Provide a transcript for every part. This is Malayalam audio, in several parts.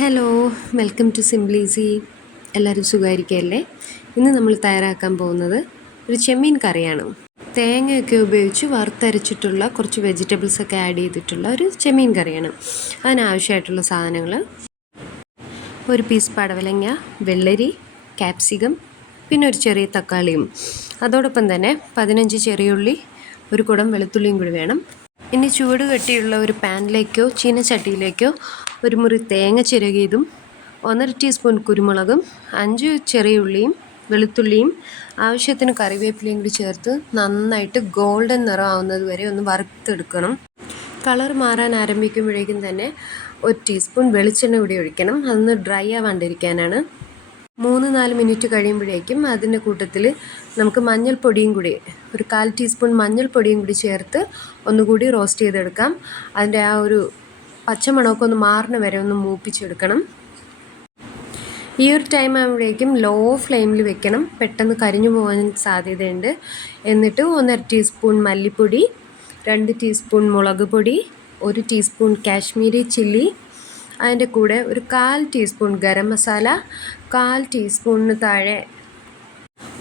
Hello welcome to സിംപ്ലീസി. എല്ലാവരും സുഖമായിരിക്കുകയല്ലേ ഇന്ന് നമ്മൾ തയ്യാറാക്കാൻ പോകുന്നത് ഒരു ചെമ്മീൻ കറിയാണ്. തേങ്ങയൊക്കെ ഉപയോഗിച്ച് വറുത്തരച്ചിട്ടുള്ള കുറച്ച് വെജിറ്റബിൾസ് ഒക്കെ ആഡ് ചെയ്തിട്ടുള്ള ഒരു ചെമ്മീൻ കറിയാണ്. അതിനാവശ്യമായിട്ടുള്ള സാധനങ്ങൾ ഒരു പീസ് പടവലങ്ങ വെള്ളരി ക്യാപ്സികം പിന്നെ ഒരു ചെറിയ തക്കാളിയും. അതോടൊപ്പം തന്നെ പതിനഞ്ച് ചെറിയുള്ളി ഒരു കുടം വെളുത്തുള്ളിയും കൂടി വേണം. ഇനി ചൂട് കെട്ടിയുള്ള ഒരു പാനിലേക്കോ ചീനച്ചട്ടിയിലേക്കോ ഒരു മുറി തേങ്ങ ചിരകിയതും ഒന്നര ടീസ്പൂൺ കുരുമുളകും അഞ്ച് ചെറിയ ഉള്ളിയും വെളുത്തുള്ളിയും ആവശ്യത്തിന് കറിവേപ്പിലയും കൂടി ചേർത്ത് നന്നായിട്ട് ഗോൾഡൻ നിറമാവുന്നത് വരെ ഒന്ന് വറുത്തെടുക്കണം. കളർ മാറാൻ ആരംഭിക്കുമ്പോഴേക്കും തന്നെ ഒരു ടീസ്പൂൺ വെളിച്ചെണ്ണ കൂടി ഒഴിക്കണം. അതൊന്ന് ഡ്രൈ ആവാണ്ടിരിക്കാനാണ്. മൂന്ന് നാല് മിനിറ്റ് കഴിയുമ്പോഴേക്കും അതിന്റെ കൂട്ടത്തിൽ നമുക്ക് മഞ്ഞൾപ്പൊടിയും കൂടി ഒരു കാൽ ടീസ്പൂൺ മഞ്ഞൾപ്പൊടിയും കൂടി ചേർത്ത് ഒന്നുകൂടി റോസ്റ്റ് ചെയ്തെടുക്കാം. അതിന്റെ ആ ഒരു പച്ചമണമൊക്കെ ഒന്ന് മാറുന്ന വരെ ഒന്ന് മൂപ്പിച്ചെടുക്കണം. ഈ ഒരു ടൈം ആകുമ്പോഴേക്കും ലോ ഫ്ലെയിമിൽ വെക്കണം. പെട്ടെന്ന് കരിഞ്ഞു പോകാൻ സാധ്യതയുണ്ട്. എന്നിട്ട് ഒന്നര ടീസ്പൂൺ മല്ലിപ്പൊടി രണ്ട് ടീസ്പൂൺ മുളക് പൊടി ഒരു ടീസ്പൂൺ കാശ്മീരി ചില്ലി അതിന്റെ കൂടെ ഒരു കാൽ ടീസ്പൂൺ ഗരം മസാല കാൽ ടീസ്പൂണിന് താഴെ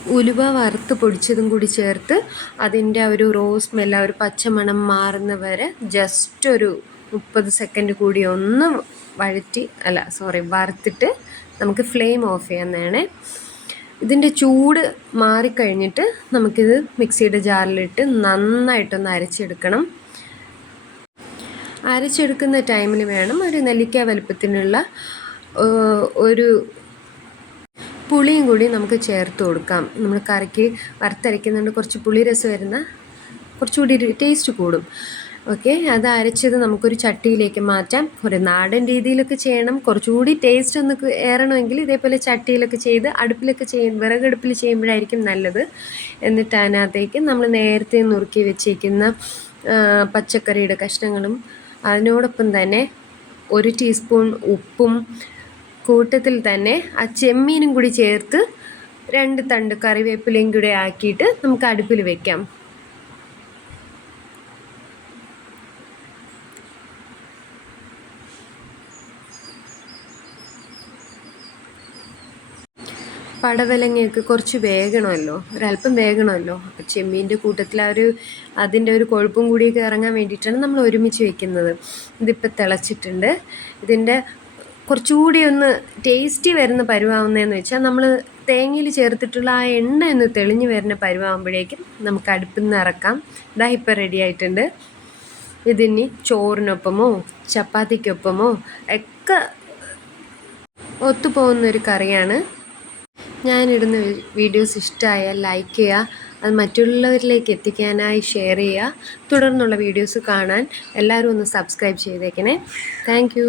ഉലുവ വറുത്ത് പൊടിച്ചതും കൂടി ചേർത്ത് അതിന്റെ ഒരു റോസ് മെല്ല ഒരു പച്ചമണം മാറുന്ന വരെ ജസ്റ്റ് ഒരു മുപ്പത് സെക്കൻഡ് കൂടി ഒന്ന് വഴറ്റി അല്ല സോറി വറുത്തിട്ട് നമുക്ക് ഫ്ലെയിം ഓഫ് ചെയ്യാവുന്നതാണ് ഇതിന്റെ ചൂട് മാറിക്കഴിഞ്ഞിട്ട് നമുക്കിത് മിക്സിയുടെ ജാറിലിട്ട് നന്നായിട്ടൊന്ന് അരച്ചെടുക്കണം. അരച്ചെടുക്കുന്ന ടൈമിൽ വേണം ഒരു നെല്ലിക്ക വലുപ്പത്തിനുള്ള ഒരു പുളിയും കൂടി നമുക്ക് ചേർത്ത് കൊടുക്കാം. നമ്മൾ കറിക്ക് വറുത്തരയ്ക്കുന്നുണ്ട് കുറച്ച് പുളി രസം വരുന്ന കുറച്ചുകൂടി ടേസ്റ്റ് കൂടും. ഓക്കെ അത് അരച്ചത് നമുക്കൊരു ചട്ടിയിലേക്ക് മാറ്റാം. ഒരു നാടൻ രീതിയിലൊക്കെ ചെയ്യണം. കുറച്ചുകൂടി ടേസ്റ്റ് ഒന്ന് ഏറണമെങ്കിൽ ഇതേപോലെ ചട്ടിയിലൊക്കെ ചെയ്ത് അടുപ്പിലൊക്കെ ചെയ്യും വിറകടുപ്പിൽ ചെയ്യുമ്പോഴായിരിക്കും നല്ലത്. എന്നിട്ട് അതിനകത്തേക്ക് നമ്മൾ നേരത്തെ നുറുക്കി വെച്ചേക്കുന്ന പച്ചക്കറിയുടെ കഷ്ണങ്ങളും അതിനോടൊപ്പം തന്നെ ഒരു ടീസ്പൂൺ ഉപ്പും കൂട്ടത്തിൽ തന്നെ ആ ചെമ്മീനും കൂടി ചേർത്ത് രണ്ട് തണ്ട് കറിവേപ്പിലയും കൂടെ ആക്കിയിട്ട് നമുക്ക് അടുപ്പിൽ വെക്കാം. പടവലങ്ങയൊക്കെ കുറച്ച് വേഗണമല്ലോ ഒരല്പം വേഗണമല്ലോ അപ്പം ചെമ്മീന്റെ കൂട്ടത്തിൽ ആ ഒരു അതിന്റെ ഒരു കൊഴുപ്പും കൂടിയൊക്കെ ഇറങ്ങാൻ വേണ്ടിയിട്ടാണ് നമ്മൾ ഒരുമിച്ച് വെക്കുന്നത്. ഇതിപ്പോൾ തിളച്ചിട്ടുണ്ട്. ഇതിന്റെ കുറച്ചുകൂടി ഒന്ന് ടേസ്റ്റി വരുന്ന പരുവാവുന്നതെന്ന് വെച്ചാൽ നമ്മൾ തേങ്ങയിൽ ചേർത്തിട്ടുള്ള ആ എണ്ണ ഒന്ന് തെളിഞ്ഞ് വരുന്ന പരുവാകുമ്പോഴേക്കും നമുക്ക് അടുപ്പിൽ നിന്ന് ഇറക്കാം. ഇതാ ഇപ്പോൾ റെഡി ആയിട്ടുണ്ട്. ഇതിനി ചോറിനൊപ്പമോ ചപ്പാത്തിക്കൊപ്പമോ ഒക്കെ ഒത്തുപോകുന്നൊരു കറിയാണ്. ഞാനിടുന്ന വീഡിയോസ് ഇഷ്ടമായാൽ ലൈക്ക് ചെയ്യുക. അത് മറ്റുള്ളവരിലേക്ക് എത്തിക്കാനായി ഷെയർ ചെയ്യുക. തുടർന്നുള്ള വീഡിയോസ് കാണാൻ എല്ലാവരും ഒന്ന് സബ്സ്ക്രൈബ് ചെയ്തേക്കണേ. താങ്ക്